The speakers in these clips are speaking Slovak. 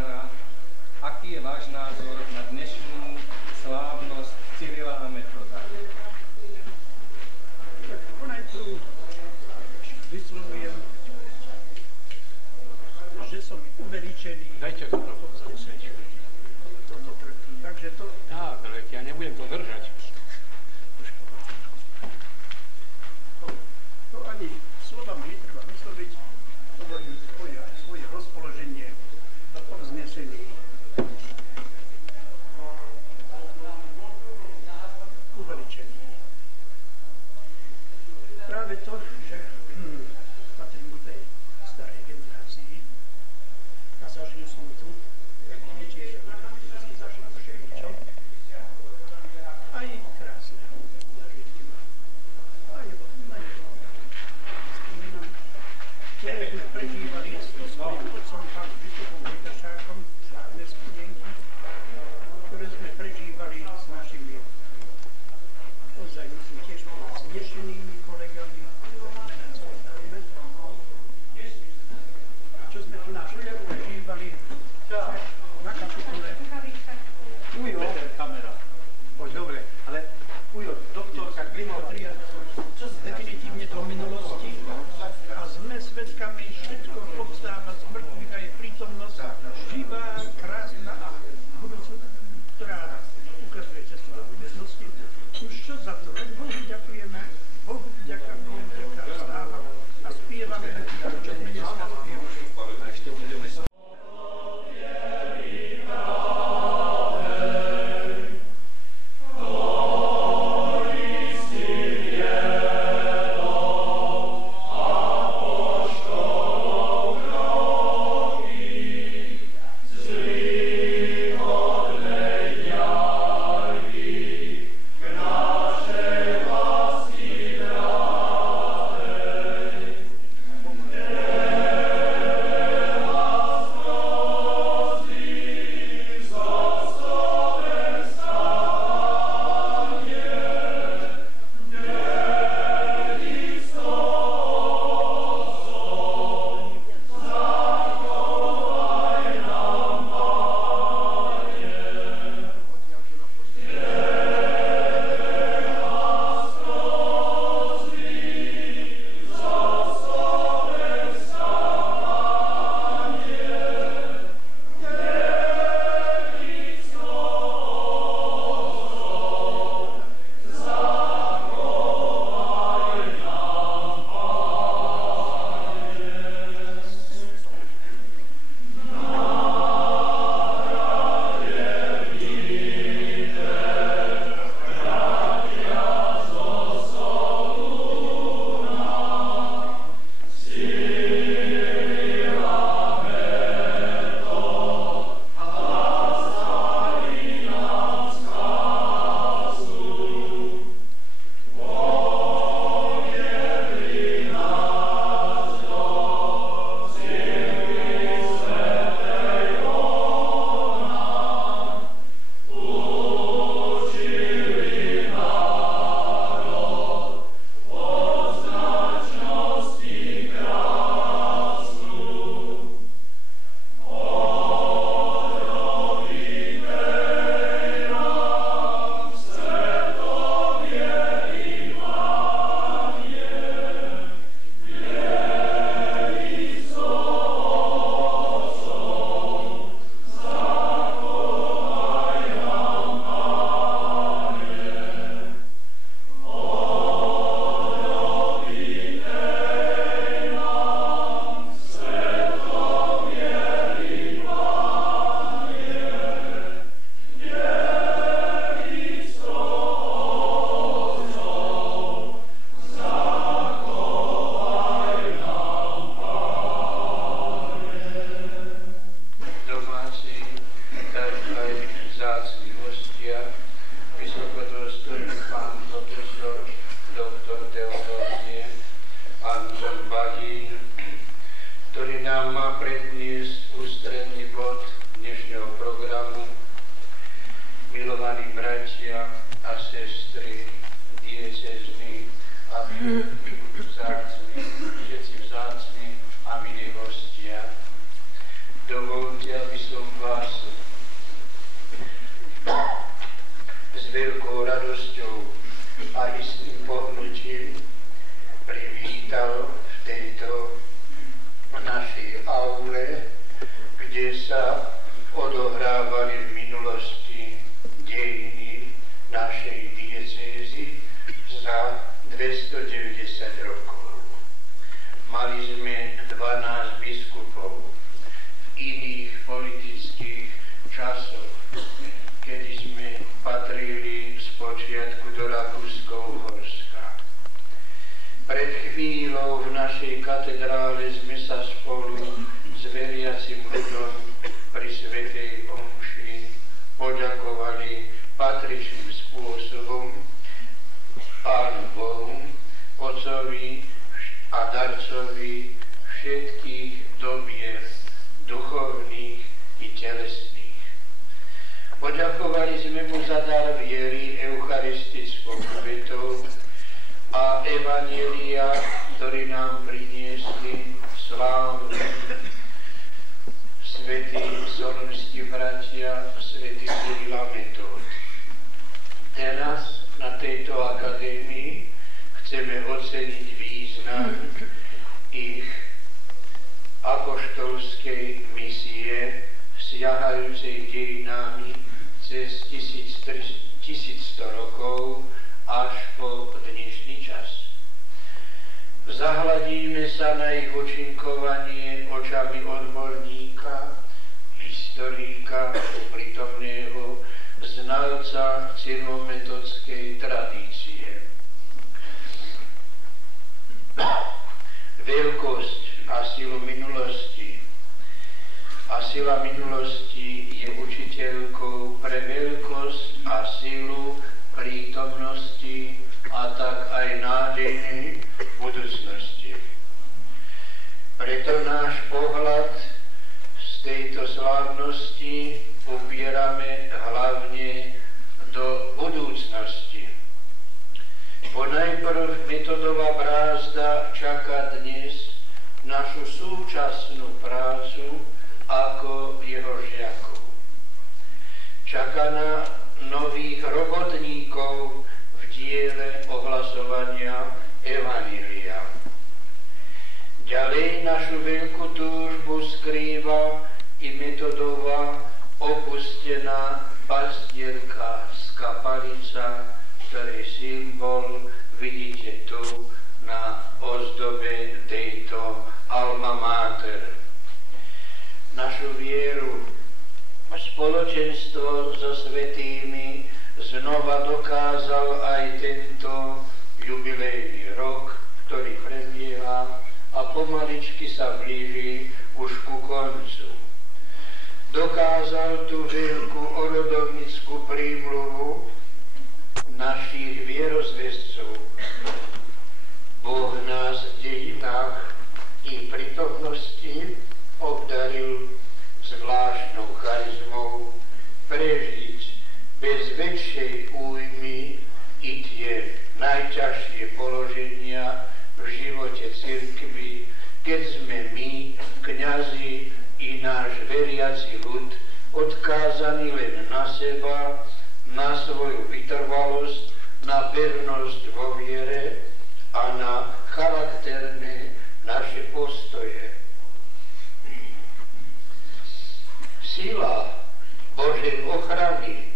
farára, aký je váš názor na dnešnú slávnosť Cyrila a Metoda? Tak ponajprv vyslovujem, že som uveličený. Dajte to skúsiť. Takže to... Tak, ale ja nebudem to držať. To ani slovami netreba vysloviť, hovorím svoje rozpoloženie a povznesenie. Uveličený. Práve to, že patrím k tej starej generácii a zažil som tu Dovoľte, aby som vás s veľkou radosťou a istým pohnutím privítal v tejto našej aule, kde sa odohrávali v minulosti dejiny našej diecézy za 290 rokov. Mali sme 12 biskupov v iných politických časoch, kedy sme patrili spočiatku do Rakúsko-Uhorska. Pred chvíľou v našej katedrále sme sa spolu s veriacim ľudom pri svätej omši poďakovali patričným spôsobom Pánu Bohu, Otcovi a darcovi všetkých dobier duchovných i telesných. Poďakovali sme mu za dar viery eucharistickou obetou a evanjelia, ktorý nám priniesli slávni svätí solunskí bratia, svätý Cyril a Metód. Teraz na tejto akadémii chceme oceniť význam ich apoštolskej misie, siahajúcej dejinami cez 1100 rokov až po dnešný čas. Zahľadíme sa na ich účinkovanie očami odborníka, historika, prítomného znalca cyrilometodskej tradície. Veľkosť a silu minulosti. A sila minulosti je učiteľkou pre veľkosť a silu prítomnosti a tak aj nádejnej budúcnosti. Preto náš pohľad z tejto slávnosti upierame hlavne do budúcnosti. Ponajprv Metodová brázda čaká dnes našu súčasnú prácu ako jeho žiakov. Čaká na nových robotníkov v diele ohlasovania evanjelia. Ďalej našu veľkú túžbu skrýva i Metodová opustená pastierkárska palica, ktorej symbol vidíte tu na ozdobe tejto Alma Mater. Našu vieru, spoločenstvo so svätými znova dokázal aj tento jubilejný rok, ktorý prebieha a pomaličky sa blíži už ku koncu. Dokázal tú veľkú orodovnickú prímluvu našich vierozvescov. Boh nás v dejinách i prítomnosti obdaril zvláštnou charizmou prežiť bez väčšej újmy i tie najťažšie položenia v živote cirkvi, keď sme my, kňazi i náš veriaci ľud, odkázaní len na seba, na svoju vytrvalosť, na pevnosť vo viere a na charakterné naše postoje. Sila Božej ochrany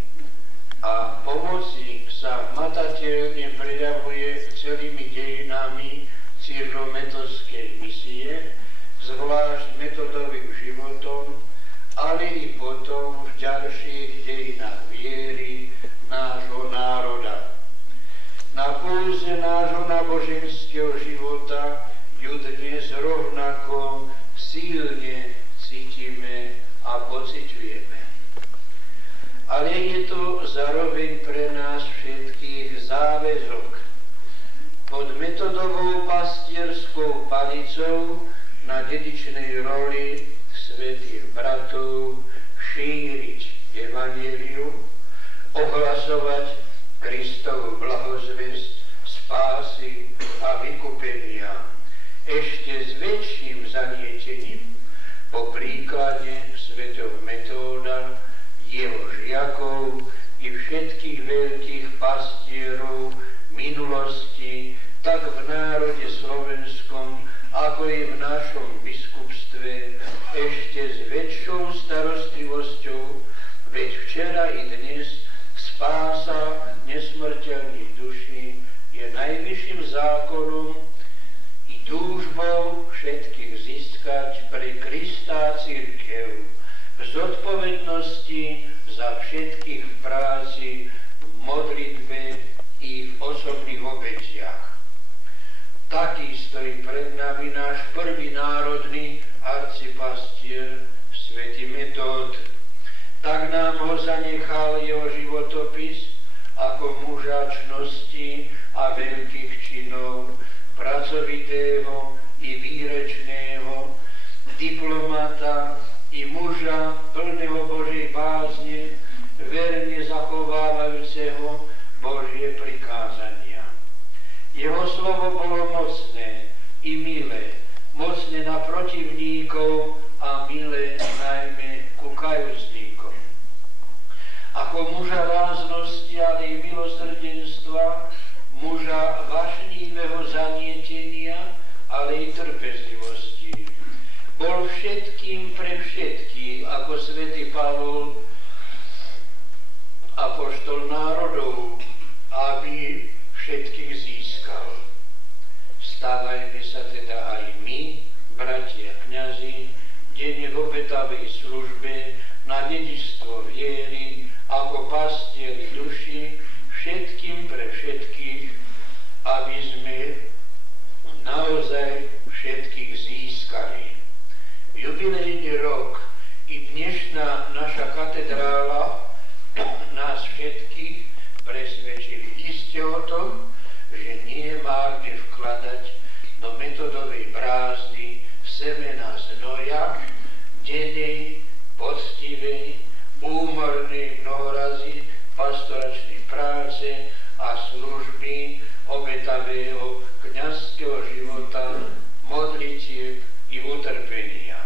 a pomoci sa hmatateľne prejavuje celými dejinami cyrilometodskej misie, zvlášť Metodovým životom, ale i potom v ďalších dejinách viery nášho národa. Na pulze nášho náboženského života ju dnes rovnako silne cítime a pociťujeme. Ale je to zároveň pre nás všetkých záväzok pod Metodovou pastierskou palicou na dedičnej roli svätých bratov šíriť evanjelium, ohlasovať Kristovu blahozvesť spásy a vykupenia ešte s väčším zanietením po príklade svätého Metóda, jeho žiakov i všetkých veľkých pastierov minulosti, tak v národe slovenskom, ako i v našom biskupstve, ešte s väčšou starostlivosťou, veď včera i dnes spása nesmrteľných duší je najvyšším zákonom i túžbou všetkých získať pre Krista cirkev v zodpovednosti za všetkých v práci, v modlitbe i v osobných obetiach. Taký stojí pred nami náš prvý národný arcipastier, svätý Metód. Tak nám ho zanechal jeho životopis ako muža čnosti a veľkých činov, pracovitého i výrečného, diplomata i muža plného Božej bázne, verne zachovávajúceho Božie prikázania. Jeho slovo bolo mocné i milé, mocné na protivníkov a milé najmä ku kajúcníkom. Ako muža ráznosti, ale i milosrdenstva, muža vášnivého zanietenia, ale i trpezlivosti. Bol všetkým pre všetkých, ako svätý Pavol, apoštol národov, aby všetkých získal. Stávajme sa teda aj my, bratia kňazi, denne v obetavej službe na dedičstvo viery, ako pastieri duši, všetkým pre všetkých, aby sme naozaj všetkých získali. Jubilejný rok i dnešná naša katedrála nás všetkých presvedčili iste o tom, že nie je márne vkladať do Metodovej brázdy semena znoja, dennej, poctivej, úmornej mnohorazy pastoračnej práce a služby obetavého kňazského života, modlitieb i utrpenia.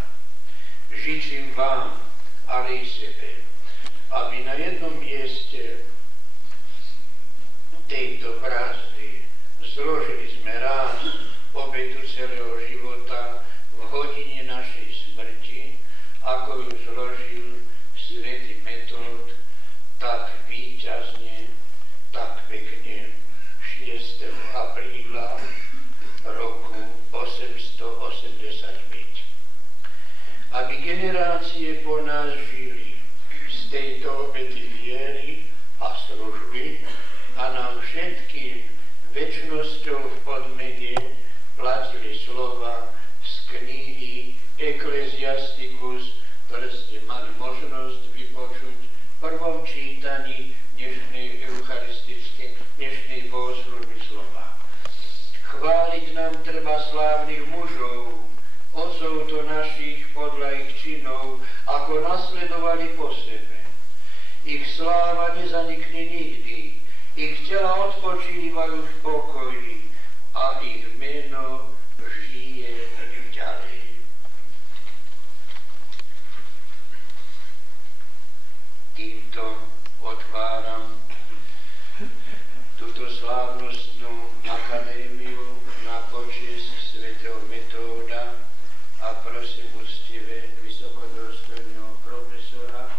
Žičím vám, ale i sebe, aby na jednom mieste tejto brázdy zložili sme raz obetu celého života v hodine našej smrti, ako ju zložil svätý Metód, tak víťazne, tak pekne 6. apríla roku 885. Aby generácie po nás žili z tejto obety viery a služby a nám všetkým večnosťou v podmene platili slova z knihy Ecclesiasticus, ktoré ste mali možnosť vypočuť v prvom čítaní dnešnej bohoslužby slova. Chváliť nám treba slávnych mužov, otcov to našich podľa ich činov, ako nasledovali po sebe. Ich sláva nezanikne nikdy, ich tela odpočívajú v pokoji a ich meno žije ďalej. Týmto otváram túto slávnostnú akadémiu na počesť svätého Metóda a prosím úctivé vysokodôstojného profesora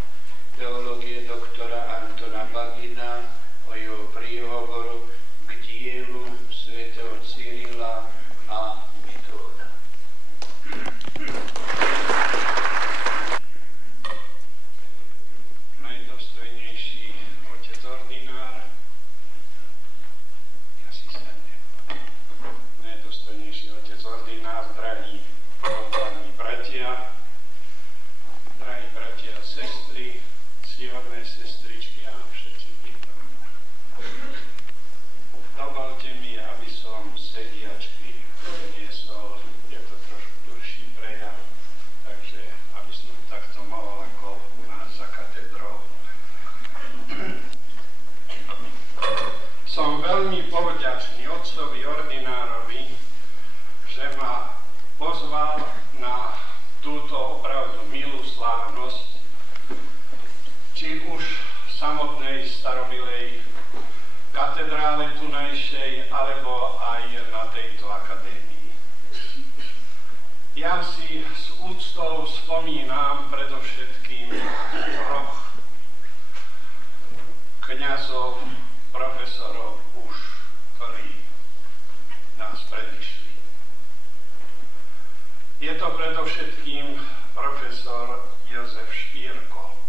teológie doktora Antona Bagina o jeho príhovoru k dielu svätého Cyrila a Metóda. Najdostojnejší otec ordinár, drahí pokladaní bratia, drahí bratia a sestry, ctihodné sestričky a všetci prítomní. Dovolte mi, aby som sediačky predniesol, je to trošku dlhší prejav, takže aby som takto mohol ako u nás za katedrou. Som veľmi povďačný otcovi ordinárovi, že ma pozval na túto opravdu milú slávnosť samotnej starobilej katedrále tunajšej, alebo aj na tejto akadémii. Ja si s úctou spomínam predovšetkým troch kňazov, profesorov už, ktorí nás predišli. Je to predovšetkým profesor Jozef Špírko,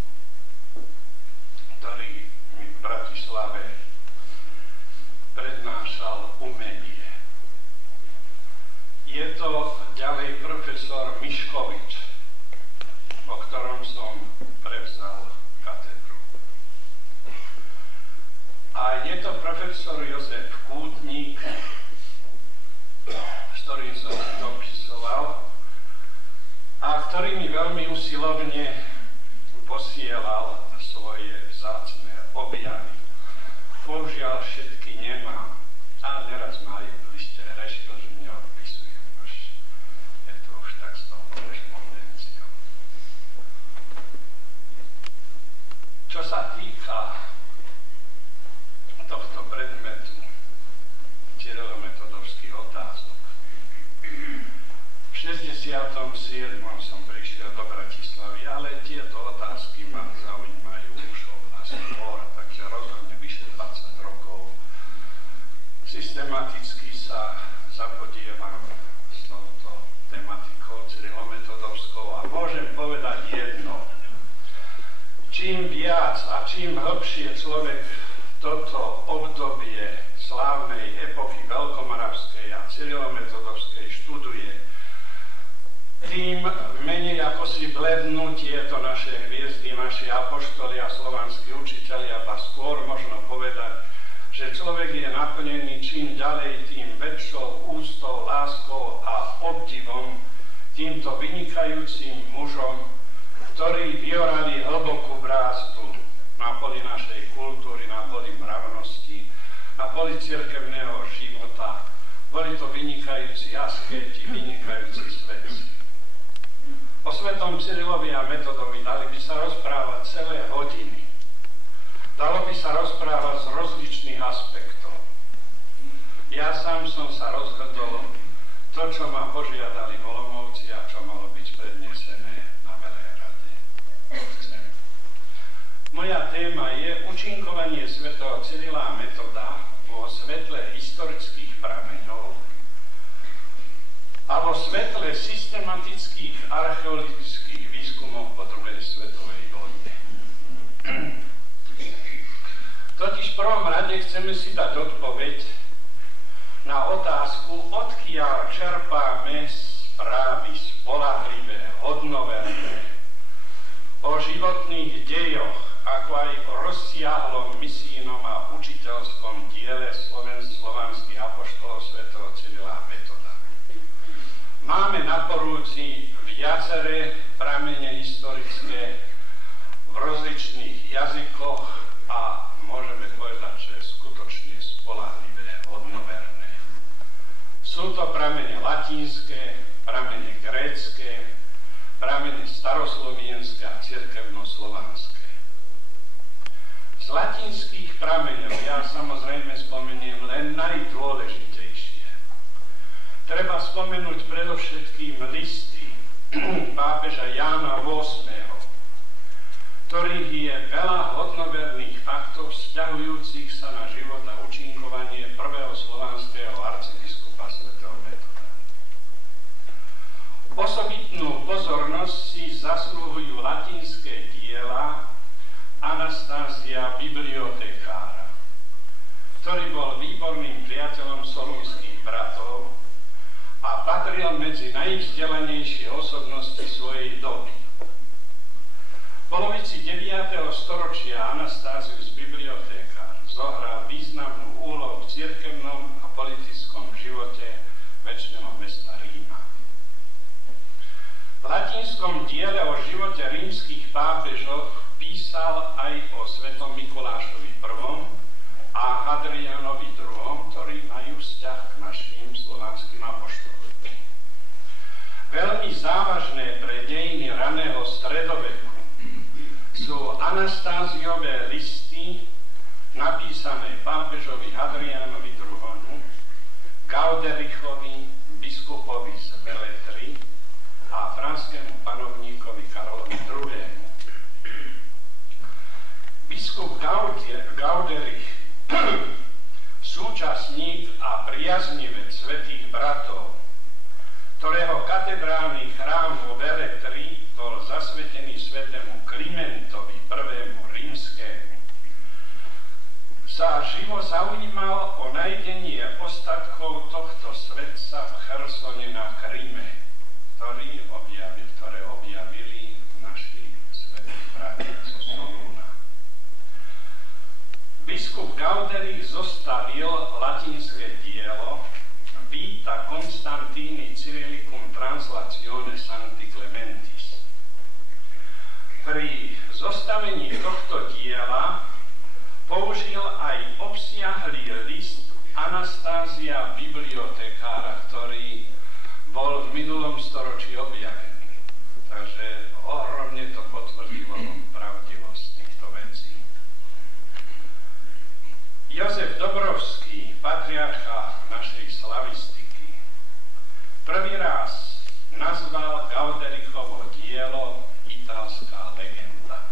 ktorý mi v Bratislave prednášal umenie. Je to ďalej profesor Miškovič, po ktorom som prevzal katedru. A je to profesor Jozef Kútnik, s ktorým som dopisoval a ktorý mi veľmi usilovne posielal svoje vzácne objavy. Bohužiaľ všetky nemám a neraz ma aj v liste rešil, že mne odpisujem. Je to už tak s tou korešpondenciou. Čo sa týka tohto predmetu cyrilometodovských otázok, v 67. som prišiel do Bratislavy, ale tieto otázky ma zaujímajú už oveľa skôr, takže rozhodne vyše 20 rokov systematicky sa zapodievam s touto tematikou cyrilometodovskou a môžem povedať jedno. Čím viac a čím hlbšie človek toto obdobie slávnej epochy veľkomoravskej a cyrilometodovskej študuje, tým menej ako si blednú tieto naše hviezdy, naši apoštoli a slovanskí učitelia, a skôr možno povedať, že človek je naplnený čím ďalej, tým väčšou úctou, láskou a obdivom týmto vynikajúcim mužom, ktorí vyorali hlbokú brázdu na poli našej kultúry, na poli mravnosti, na poli cirkevného života. Boli to vynikajúci askéti, vynikajúci svetci. O svetom Cyrilovi a Metodovi dali by sa rozprávať celé hodiny. Dalo by sa rozprávať z rozličných aspektov. Ja sám som sa rozhodol to, čo ma požiadali Olomouci a čo malo byť prednesené na Velehrade. Moja téma je účinkovanie svätého Cyrila a Metoda vo svetle historických prameňov a vo svetle systematických archeologických výskumov po druhej svetovej vojne. Totiž v prvom rade chceme si dať odpoveď na otázku, odkiaľ čerpáme správy spoľahlivé, hodnoverné o životných dejoch, ako aj o rozsiahlom misijnom a učiteľskom diele slovanských apoštolov svätého Cyrila a Metoda. Máme na porúdzi viaceré pramene historické v rozličných jazykoch a môžeme povedať, že skutočne spoľahlivé, hodnoverné. Sú to pramene latinské, pramene grécke, pramene staroslovenské a cirkevnoslovanské. Z latinských prameňov ja samozrejme spomeniem len najdôležitejšie. Treba spomenúť predovšetkým listy pápeža Jána VIII, ktorých je veľa hodnoverných faktov vzťahujúcich sa na život a účinkovanie prvého slovanského arcibiskupa svätého Metoda. Osobitnú pozornosť si zasluhujú latinské diela Anastázia Bibliotekára, ktorý bol výborným priateľom solúnskych bratov a patril medzi najvzdelanejšie osobnosti svojej doby. V polovici 9. storočia Anastázius Bibliotekár zohral významnú úlohu v cirkevnom a politickom živote večného mesta Ríma. V latinskom diele o živote rímskych pápežov písal aj o svetom Mikulášovi I a Hadrianovi II, ktorí majú vzťah k našim slovanským apoštolom. Veľmi závažné pre dejiny raného stredoveku sú Anastáziové listy napísané pápežovi Hadrianovi II, Gauderichovi, biskupovi z Veletry a franskému panovníkovi Karolovi II. Biskup Gauderich, súčasník a priaznivec svätých bratov, ktorého katedrálny chrám vo Veletry bol zasvetený svätému Klimentovi I. Rímskému, sa živo zaujímal o nájdenie ostatkov tohto svetca v Chersone na Kríme, ktoré objavili naši svätí bratia zo Solúna. Biskup Gauderich zostavil latinské dielo Vita Constantini Cyrillicum Translatione Sancti Clementis. Pri zostavení tohto diela použil aj obsiahlý list Anastázia Bibliotekára, ktorý bol v minulom storočí objavený. Takže ohromne to potvrdilo pravdivosť týchto vecí. Jozef Dobrovský, patriarcha našej slavistiky, prvý raz nazval Gauderichovo dielo Italská legenda.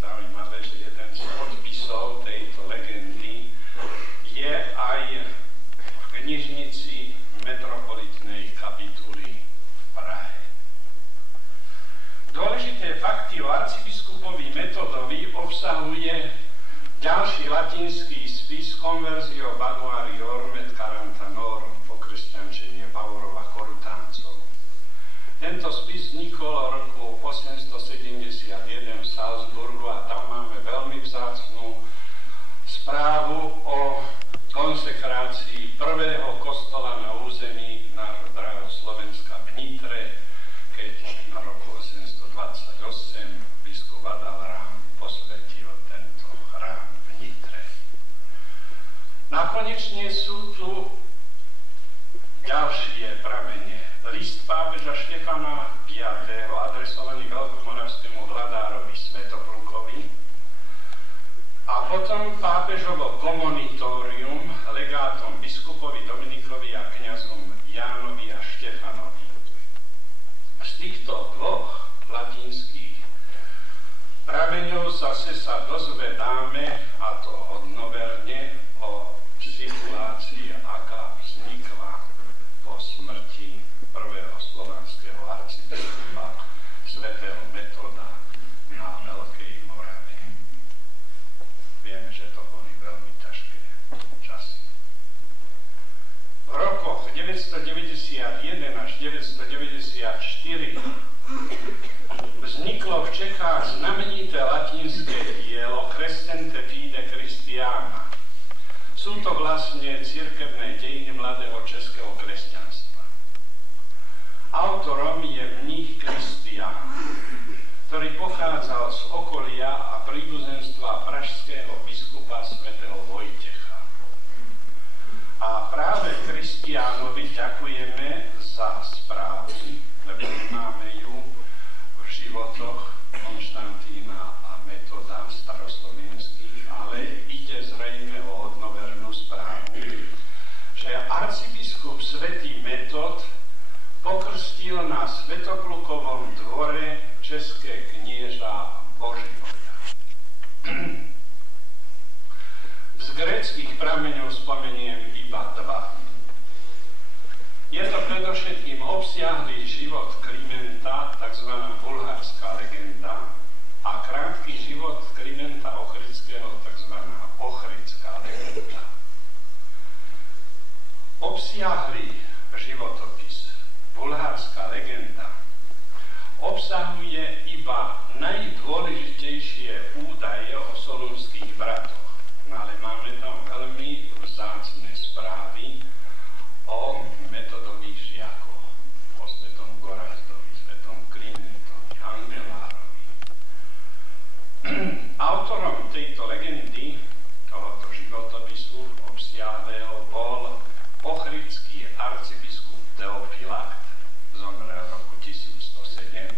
Zaujímavé, že jeden z podpisov tejto legendy je aj v knižnici metropolitnej kapituly v Prahe. Dôležité fakty o arcibiskupovi Metodovi obsahuje ďalší latinský spis Conversio Vaguariorum et Carantanorum, pokresťančenie Bavorova Korutáncov. Tento spis vznikol v roku 871 v Salzburgu a tam máme veľmi vzácnu správu o konsekrácii prvého kostola na území nášho drahého Slovenska v Nitre, keď na roku 828 biskup Adalrám posvetil tento chrám v Nitre. Nakonečne sú tu ďalšie pramene. List pápeža Štefana V. adresovaný veľkomoravskému vladárovi Svätoplukovi a potom pápežovo komonitórium legátom biskupovi Dominikovi a kňazom Jánovi a Štefanovi. Z týchto dvoch latinských prameňov zase sa dozvedáme, a to hodnoverne, o situácii, aká vznikla po smrti prvého slovanského arcibiskupa svätého Metoda na Veľkej Morave. Vieme, že to boli veľmi ťažké časy. V rokoch 991 až 994 vzniklo v Čechách znamenité latinské dielo Crescente Fide Christiana. Sú to vlastne cirkevné dejiny mladého českého kresťanstva. Autorom je mních Kristián, ktorý pochádzal z okolia a príbuzenstva pražského biskupa svätého Vojtecha. A práve Kristiánovi ďakujeme za správu, lebo máme ju v životoch Konštantína a Metoda staroslovenských, ale ide zrejme o hodnovernú správu, že arcibiskup svätý Metod pokrstil na Svätoplukovom dvore české knieža Boživoja. Z gréckych prameňov spomeniem iba dva. Je to predovšetkým obsiahlý život Klimenta, tzv. Bulharská legenda, a krátky život Klimenta Ochridského, tzv. Ochrická legenda. Obsiahlý životopis Bulharská legenda obsahuje iba najdôležitejšie údaje o solúnskych bratoch, no ale máme tam veľmi vzácne správy o Metodových žiakoch, o svätom Gorazdovi, svätom Klimentovi, Angelárovi. Autorom tejto legendy, tohoto životopisu obsiahlého, bol ochridský arcibiskup Teofilakt, zomrel v roku 1107,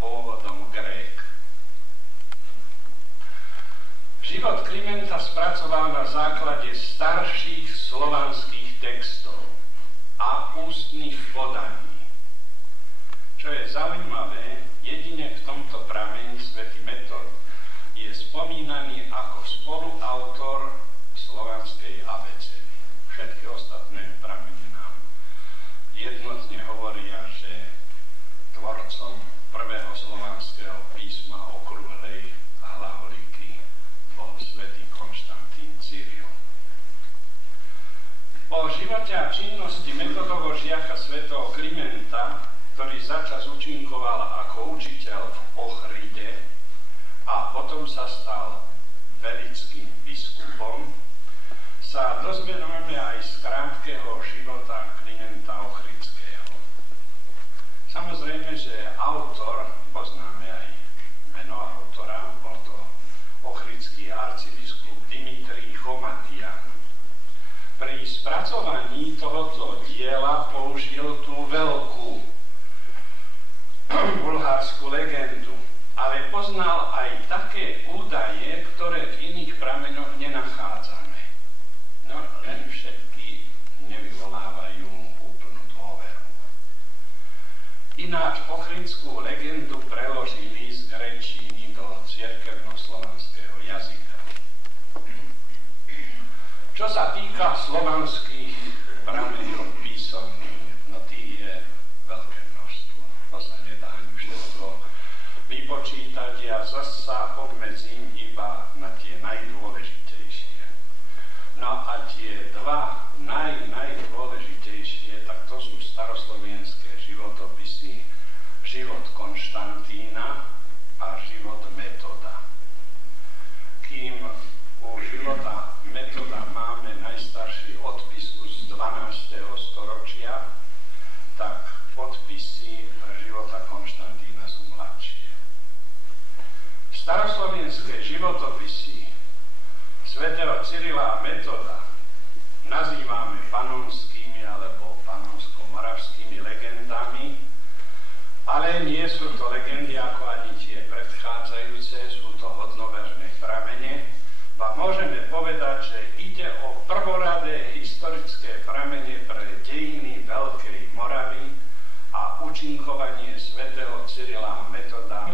pôvodom Grék. Život Klimenta spracoval na základe starších slovanských textov a ústnych podaní. Čo je zaujímavé, jedine v tomto pramení svätý Metod je spomínaný ako spoluautor slovanskej abecedy. Všetky ostatné prameny nám jednotne hovoria, že tvorcom prvého slovanského písma okrúhlej hlaholiky bol svätý Konštantín Cyril. Po živote a činnosti Metodovho žiaka svätého Klimenta, ktorý začas účinkoval ako učiteľ v Ochride a potom sa stal velickým biskupom, sa dozvedáme aj z krátkeho života Klimenta Ochridského. Samozrejme, že autor, poznáme aj meno autora, bol to ochridský arcibiskup Dimitrij Chomatian. Pri spracovaní tohoto diela použil tú veľkú bulharskú legendu, ale poznal aj také údaje, ktoré v iných prameňoch nenachádzame. No, len všetky nevyvolávajú úplnú dôveru. Ináč ochridskú legendu preložili z gréčtiny do cirkevnoslovanského jazyka. Čo sa týka slovanských prameňov písomných, no tých je veľké množstvo. To sa nedá ani všetko vypočítať, ja zase sa obmedzím iba na tie najdôležitejšie. No a tie dva najdôležitejšie, tak to sú staroslovenské životopisy, život Konštantína a život Metoda. Kým u života Metoda máme najstarší odpis z 12. storočia, tak odpisy života Konštantína sú mladšie. Staroslovenské životopisy svätého Cyrila a Metoda nazývame panonskými alebo panonsko-moravskými legendami, ale nie sú to legendy ako ani tie predchádzajúce, sú to hodnoverné pramene. A môžeme povedať, že ide o prvoradé historické pramene pre dejiny Veľkej Moravy a účinkovanie svätého Cyrila a Metoda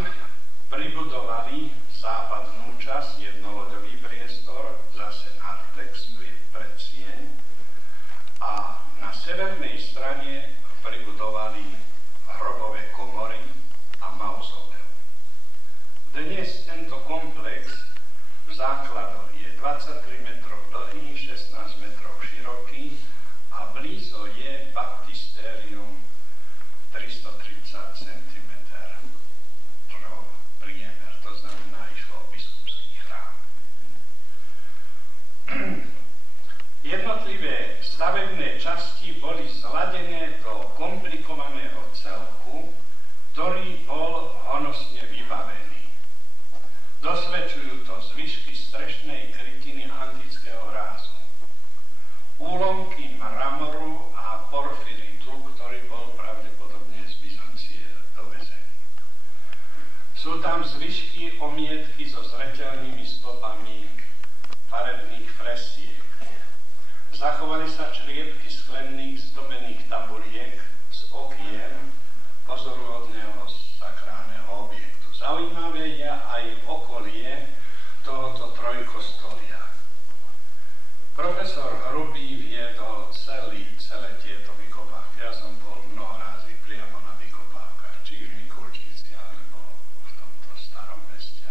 pribudovali západnú časť, jednovodový priestor, zase nartex pred Sieň, a na severnej strane pribudovali hrobové komory a mauzoleum. Dnes tento komplex v základoch je 23 metrov dlhý, 16 metrov široký a blízo je baptistérium 330 cm priemer, to znamená, išlo o biskupský chrám. Jednotlivé stavebné časti boli zladené do komplikovaného celku, ktorý bol honosne vybavený. Dosvedčujú to zvyšky strešnej krytiny antického rázu, úlomky mramoru a porfiritu, ktorý bol pravdepodobne z Byzancie dovezený. Sú tam zvyšky omietky so zreteľnými stopami farebných fresiek. Zachovali sa čriepky sklených zdobených tabuliek z okien pozoruhodného sakrálneho objektu. Zaujímavé je aj okolie tohoto trojkostolia. Profesor Hrubý viedol celé tieto vykopávky. Ja som bol mnoho razy priamo na vykopávkach, či v Mikulčici, alebo v tomto starom meste.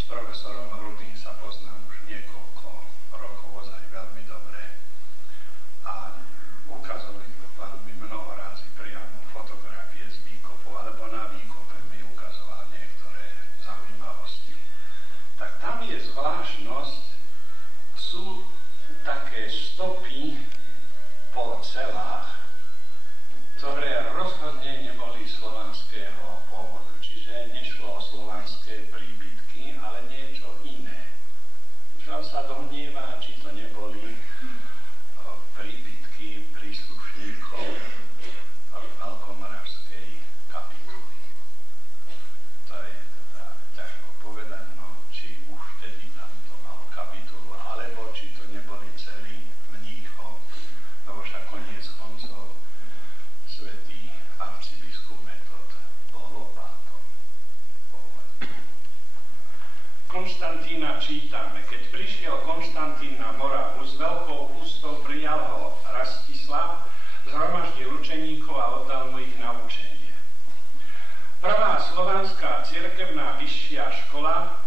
S profesorom Hrubým sa poznám už niekoľko rokov, ozaj veľmi dobre. A ukazovali mi mnoho razy priamo fotografie z výkopov, alebo na výkope mi ukazoval niektoré zaujímavosti. Tak tam je zvláštnosť, sú také stopy po celách, ktoré rozhodne neboli slovanského pôvodu. Čiže nešlo o slovanské príbytky, ale niečo iné. Čo sa domnieva, či to neboli príbytky príslušníkov veľkomoravskej kapituly. To je teda ťažko povedať, no, či už vtedy tam Konštantína čítame, keď prišiel Konštantín na Moravu, s veľkou úctou prijal ho Rastislav, zhromaždil učeníkov a oddal mu ich na učenie. Prvá slovanská cirkevná vyššia škola,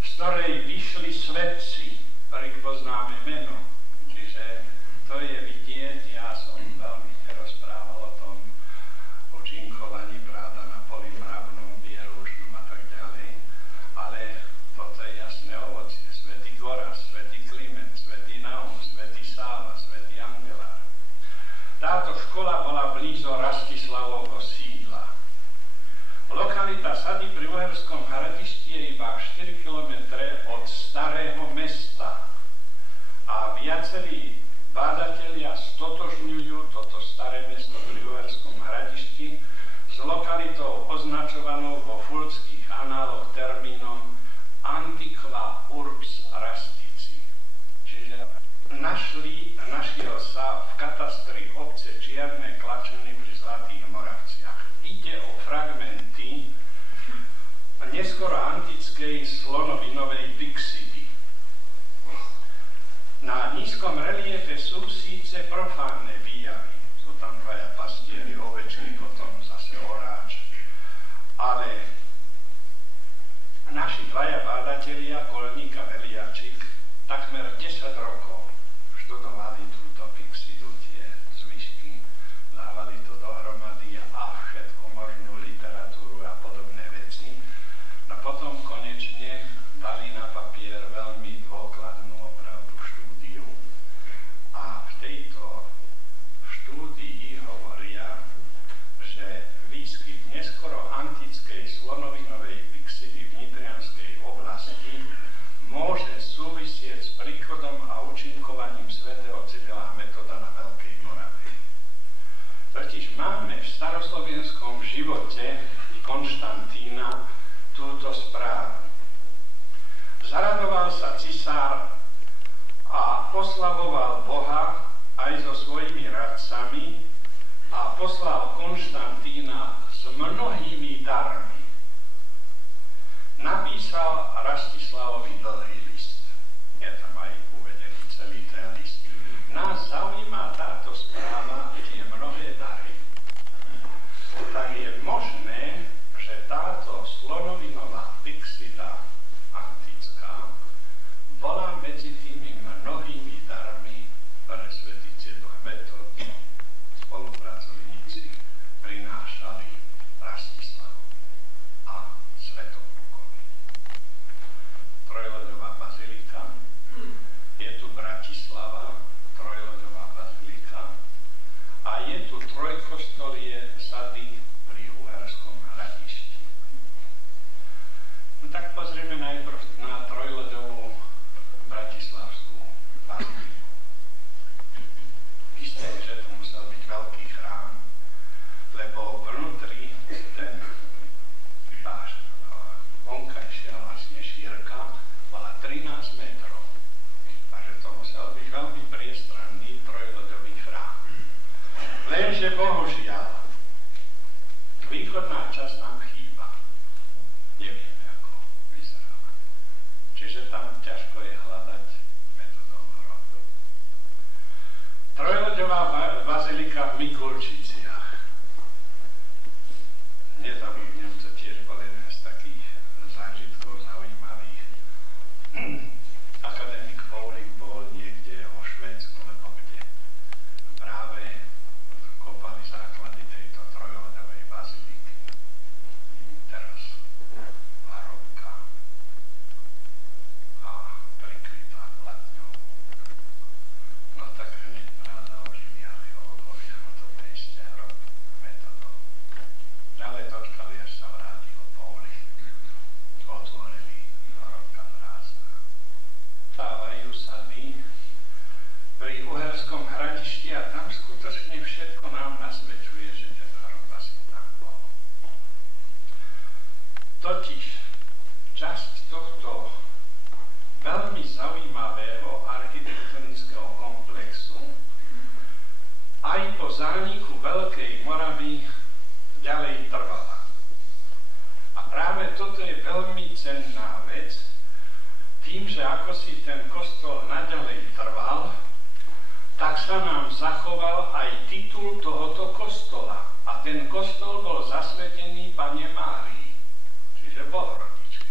z ktorej vyšli svetci, ktorých poznáme meno. Čiže to je vidieť, ja som veľmi rozprával o tom účinkovaní bráda na poli mravnom, bierušnom a tak ďalej, ale toto je jasné ovocie. Svätý Goraz, svätý Kliment, svätý Naum, svätý Sáva, svätý Angelár. Táto škola bola blízo Rastislavovho sídla. Lokalita Sady pri Uherskom Hradišti je iba 4 km od starého mesta a viacerí bádatelia stotožňujú toto staré mesto pri Uherskom Hradišti s lokalitou označovanou vo fulckých análoch termínom Antiqua Urbs Rastici. Čiže našiel sa v katastri obce Čierne Klačeny pri Zlatých Moravciach. Ide o fragmenty neskoro antickej slonovinovej Bixidy. Na nízkom reliefe sú síce profánne výjavy. Sú tam dvaja pastieri, ovečky, potom zase oráč. Ale naši dvaja bádatelia, Koľník a Veliačik, takmer 10 rokov študovali túto Bixidu, tie zvyšky, dávali to dohromady a všetko možnú literatúru a podobné veci. No potom konečne dali na papier veľmi dôkladnú opravdu štúdiu a v tejto štúdii hovoria, že výskyt neskoro antickej slonovinovej Bixidy v Nitrianskej oblasti môže súvisieť s príchodom a účinkovaním svätého Cyrila a Metoda na Veľkej Morave. Totiž máme v staroslovenskom živote Konštantína túto správu. Zaradoval sa cisár a oslavoval Boha aj so svojimi radcami a poslal Konštantína s mnohými darmi. Napísal Rastislavovi dlhý list. Je tam aj uvedený celý ten list. Nás zaujíma táto správa, tie mnohé dary. Tak je možné, že táto slonovinová Bixida antická bola medzi tými mnohými darmi, ktoré svätý Cyril Metod, spolupracovníci, prinášali Rastislavovi a Svätoplukovi. Trojloďová bazilika, je tu Bratislava, trojloďová bazilika a je tu trojkostolie Sady pri Uherskom Hradišti. No tak pozrieme najprv na trojloďovú bratislavskú baziliku. Isté, že to musel byť veľký chrám, lebo vnútri ten vonkajšia vlastne šírka bola 13 metrov. Takže to musel byť veľmi priestranný trojloďový chrám. Lenže bohužiaľ, východná časť nám chýba. Nevieme, ako vyzerala. Čiže tam ťažko je hľadať Metodov hrob. Trojloďová bazilika v Mikulčiciach. Nezabudnem, to tiež bol jeden z takých zážitkov zaujímavých. Akademik Paulik bol niekde vo Švédsku, lebo kde práve kopali základy tejto trojloďovej baziliky. Teraz hrobka a prikrytá platňou. No tak hneď ráda ožiliali olovia na to mieste hrob Metodov. Ale dočkali, až sa vrátil Paulik. Otvorili, hrobka prázdna. Stávajú Sady pri Uherskom Hradišti a tam skutočne všetko nám nasvedčuje, že ten hrob asi tam bol. Totiž časť tohto veľmi zaujímavého architektonického komplexu aj po zániku Veľkej Moravy ďalej trvala. A práve toto je veľmi cenná vec, tým, že ako si ten kostol naďalej trval, tak sa nám zachoval aj titul tohoto kostola. A ten kostol bol zasvetený Panne Márii, čiže Bohorodičke.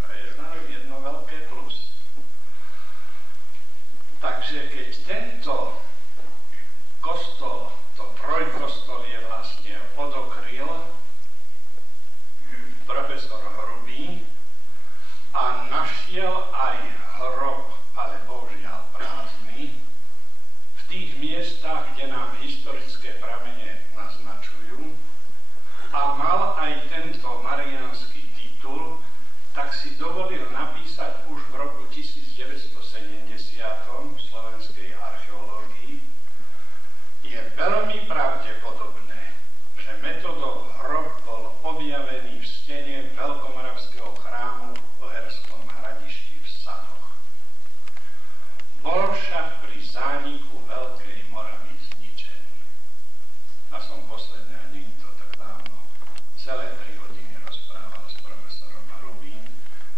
To je jedno veľké plus. Takže keď tento kostol, to trojkostolie vlastne odokryl profesor Hrubý a našiel aj hrob, ale bohužiaľ prázdny, v tých miestach, kde nám historické pramene naznačujú, a mal aj tento mariánsky titul, tak si dovolil napísať už v roku 1970 v slovenskej archeológii: je veľmi pravdepodobné, že Metodov hrob bol objavený v stene veľkomoravského chrámu v Uherskom Hradišti v Sadoch. Bol však pri zániku Veľkej Moravy zničený. A som posledný, a nie to tak dávno, celé 3 hodiny rozprával s profesorom Hrubým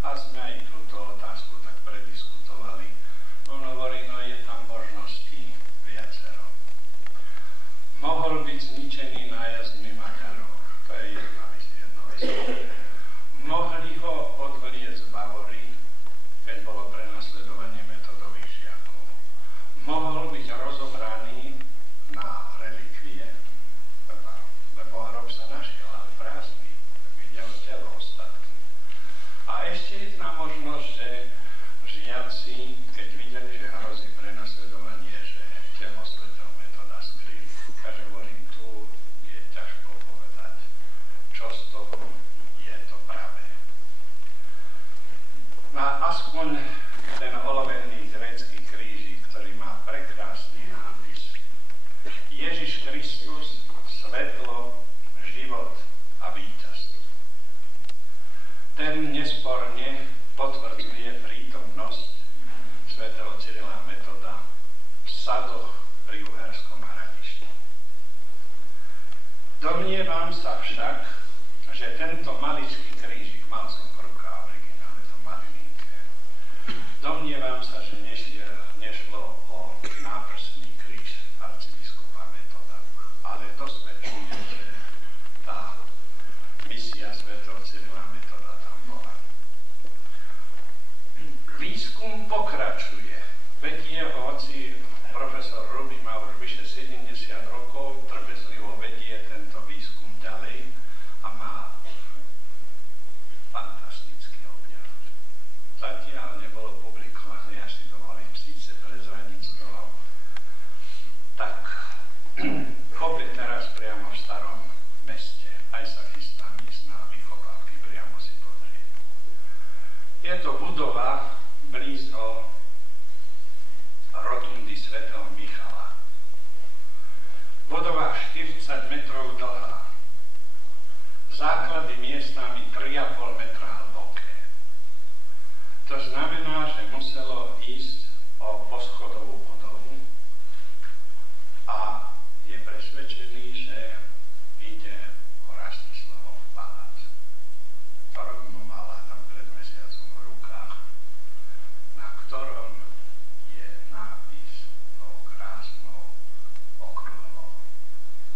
a sme aj túto otázku tak prediskutovali. On hovorí, no je tam možností viacero. Mohol byť zničený nájazdmi Maďarov. To je jedno vysvetlenie. Mohli ho odvliecť z Bavory, keď bolo prenasledovanie Metodových žiakov. Mohol byť rozobraný na relikvie, lebo hrob sa našiel, ale prázdny, tak videl telo ostatky. A ešte jedna možnosť, že žiaci, keď videli, že hrozí prenasledovanie, že telo svätého Metoda skryli. Takže hovorím, tu je ťažko povedať, čo z toho je to pravé. No a aspoň ten olovený grécky krížik, ktorý má prekrásny nápis: Ježiš Kristus, svetlo, život a víťazstvo. Ten nesporne potvrdzuje prítomnosť svätého Cyrila Metoda v Sadoch pri Uherskom Hradišti. Domnievam sa však, že tento maličký krížik, mal som v rukách originále, to malilinké, domnievam sa, že nešlo o náprstný kríž arcibiskupa Metoda, ale dosvedčuje, že tá misia svätého Cyrila Metoda tam bola. Výskum pokračuje. Vedie ho, hoci profesor Hrubý má už vyše 70 rokov, trpezlivo vedie tento výskum ďalej a má fantastický objav. Zatiaľ nebolo publikované, ja si dovolím síce prezradiť z toho, tak kope teraz priamo v Starom meste. Aj sa chystám ísť na vykopávky, priamo si pozrieť. Je to budova blízko rotundy svätého Michala. Budova 40 metrov dlhá. Základy miestami 3,5 metra hlboké. To znamená, že muselo ísť o poschodovú budovu a je presvedčený, že ide o Rastislavov palác. To rovno mala tam pred mesiacom v rukách, na ktorom je nápis tou krásnou okrúhlou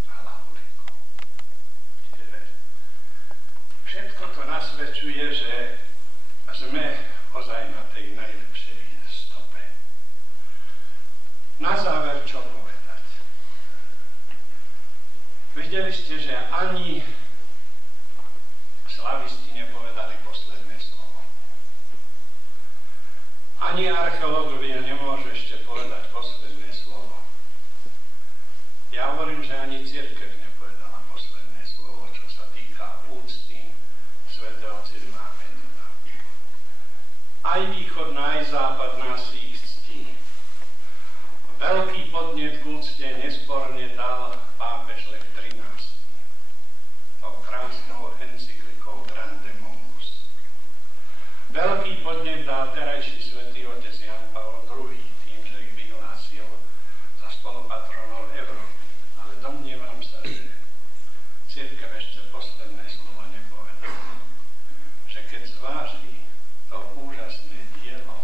hlavulikou. Čiže všetko to nasvedčuje, že sme ozaj na tej najlepšej stope. Na záver čo povedať? Videli ste, že ani slavisti nepovedali posledné slovo. Ani archeológovia nemôžu ešte povedať posledné slovo. Ja hovorím, že ani cirkev nepovedala posledné slovo, čo sa týka úcty svätého Cyrila Metoda. Aj východná, aj západná si ich ctí. Veľký podnet k úcte nesporne dal pápež Lev XIII. Tou krásnou encyklikou Grande Momus. Veľký podnet dal terajší svätý otec Jan Pavol II tým, že ich vyhlásil za spolupatronov Európy. Ale domnievam sa, že cirkev ešte posledné slovo nepovedala. Že keď zváži to úžasné dielo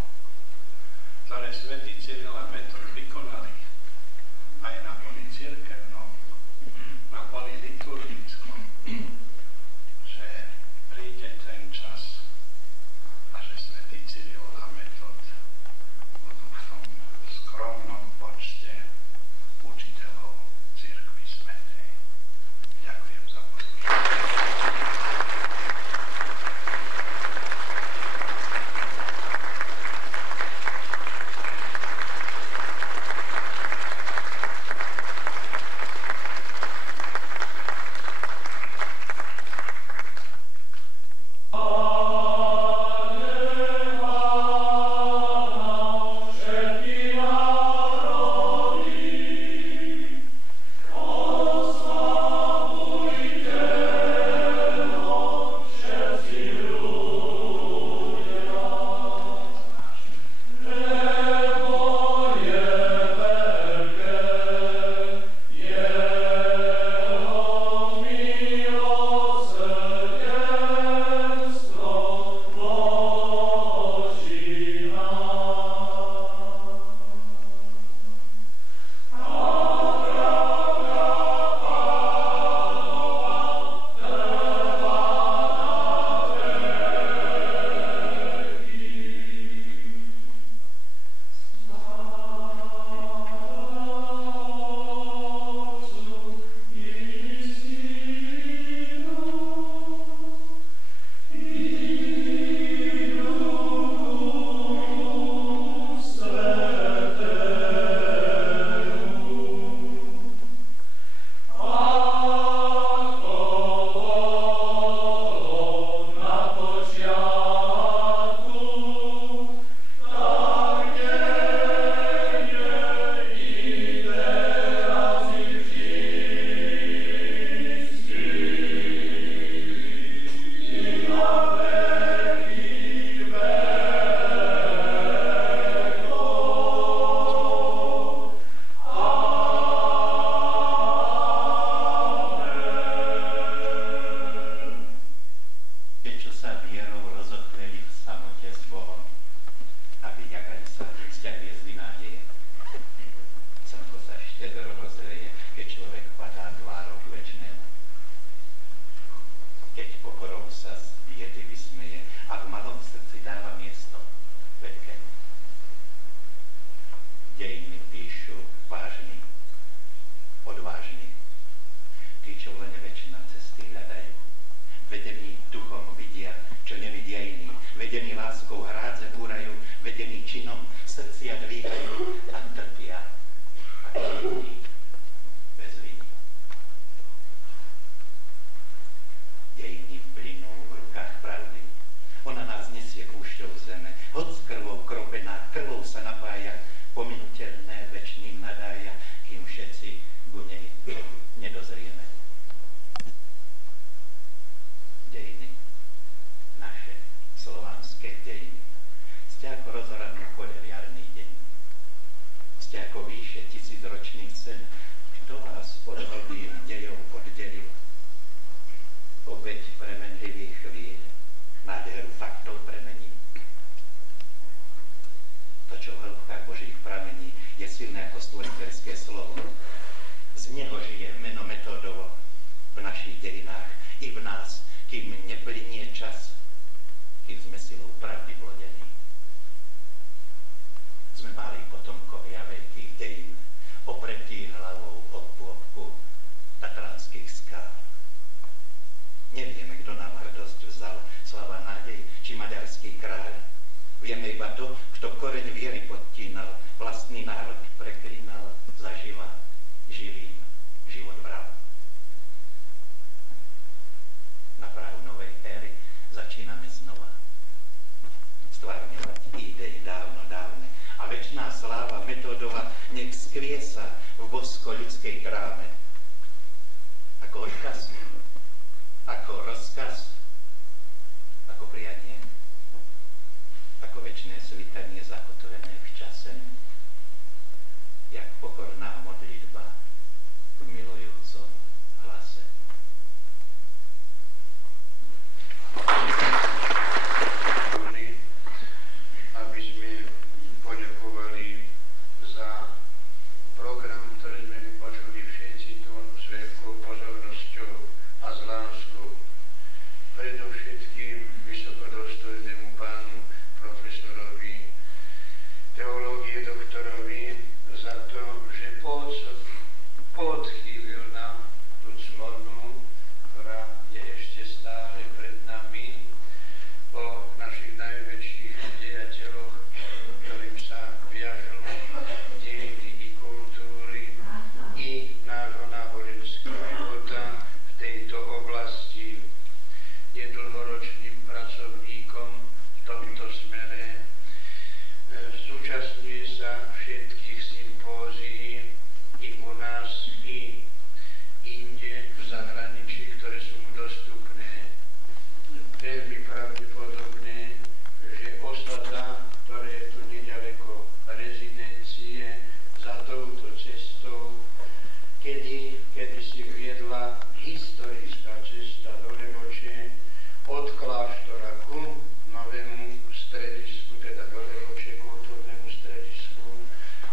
ťa hviezdy nádeje. Slnko sa štedro rozleje, keď človek padá tvárou k večnému. Keď pokorou sa z biedy vysmeje a v malom srdci dáva miesto veľkému. Dejiny píšu vážny, odvážny. Tí, čo len večná cesty hľadajú. Vedení duchom vidia, čo nevidia iní. Vedení láskou hrádze búrajú, vedení činom srdcia dvíhajú a trpia ako iní bez viny. Dejiny plynú v rukách pravdy. Ona nás nesie púšťou zeme, hoď s krvou kropená, krvou sa napája, pominuteľné večným nadája, kým všetci ku nej nedozrieme. Dejiny, naše slovanské dejiny, ste ako rozhradnú pole v jarný deň. Ste ako výše tisícročných sen, kto vás od hodín dejov oddelil? Obeť premenlivých chvíľ, nádheru faktov premení. To, čo v hĺbkach Božích pramení, je silné ako stvoriteľské slovo. Z neho žije meno Metódovo v našich dejinách i v nás, kým neplynie čas, kým sme silou pravdy plodení. Sme malí potomkovia veľkých dejín, opretí hlavou o pôpku tatranských skál. Nevieme, kto nám hrdosť vzal, slava nádej či maďarský kráľ. Vieme iba to, kto koreň viery podtínal, vlastný národ preklínal, zaživa živým život bral. Na prahu novej éry začíname znova stvárňovať idej dávno dávne a večná sláva Metódova nech skvie sa v bosko ľudskej kráme. Ako odkaz, ako rozkaz, ako prianie, ako večné svitanie zakotvené v čase, jak pokorná modlitba v milujúcom hlase. Aby sme poďakovali za program, ktorý sme vypočuli všetci tu s veľkou pozornosťou a s láskou. Predovšetkým vysokodôstojnému pánu profesorovi teológie doktorovi za to, že podchýlil nám tú clonu, ktorá je ešte stále pred nami, o našich najväčších dejateľoch, ktorým sa viažú dejiny i kultúry i nášho náboženského života v tejto oblasti. Je dlhoročným pracovníkom v tomto smere. Zúčastňuje sa všetkých sympózií i u nás, i inde v zahraničí, ktoré sú mu dostupné. Veľmi pravdepodobné, že osada, ktoré je tu nedaleko rezidencie, za touto cestou, kedy si viedla historická cesta do Levoče od kláštora ku novému stredisku, teda do Levoče, kultúrnemu stredisku,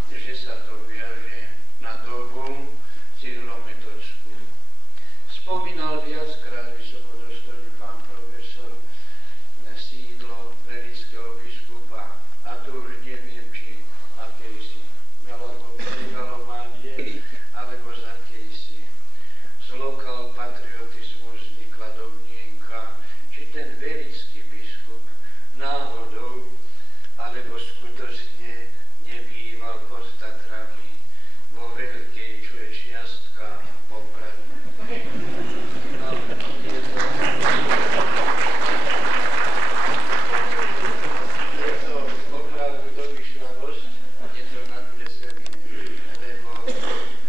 že sa to viaže na dobu cyrilometodskú. Spomínal viackrát vysokodôstojný pán profesor sídlo velického biskupa, a to už neviem, či akejsi megalománie, alebo z akejsi z lokál patriotizmu vznikla domnienka, či ten velický biskup náhodou alebo skutočne nebýval pod Tatrami vo veľkej, čo je čiastka Popradu. Je to opravdu domýšľavosť, je to nadnesené, lebo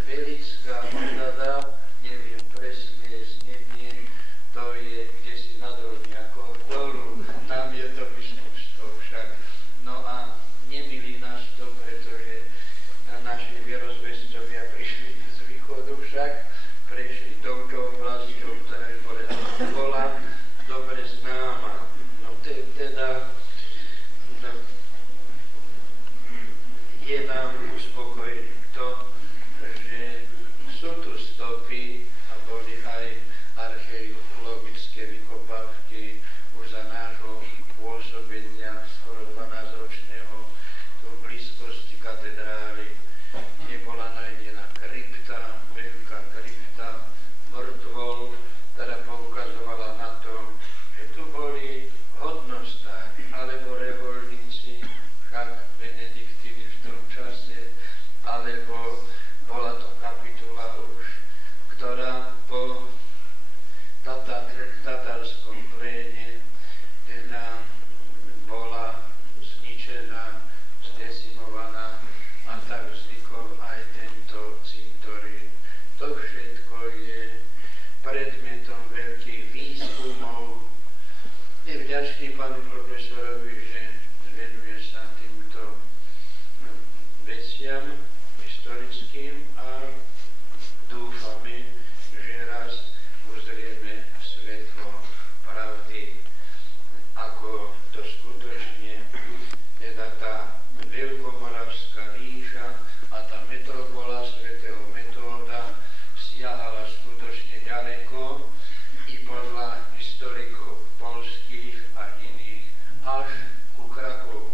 velická osada, neviem presne znenie, to je kdesi nadol nejakého dolu, tam je to biskupstvo. povedia skoro 12-ročného do blízkosti katedrály, kde bola nájdená krypta, veľká krypta, mŕtvol, ktorá poukazovala na to, že tu boli hodnostári alebo reholníci, však benediktíni v tom čase, alebo bola to kapitula už, ktorá po tatarskom pléne teda bola zničená, zdecimovaná a tak vznikol aj tento cintorín. To všetko je predmetom veľkých výskumov. Je vďačný pánu profesorovi, že venuje sa týmto veciam historickým a dúfame, že raz uzrieme svetlo pravdy, ako to skutočne teda tá Veľkomoravská ríša a tá metropola svätého Metóda siahala skutočne ďaleko i podľa historikov poľských a iných až ku Krakovu.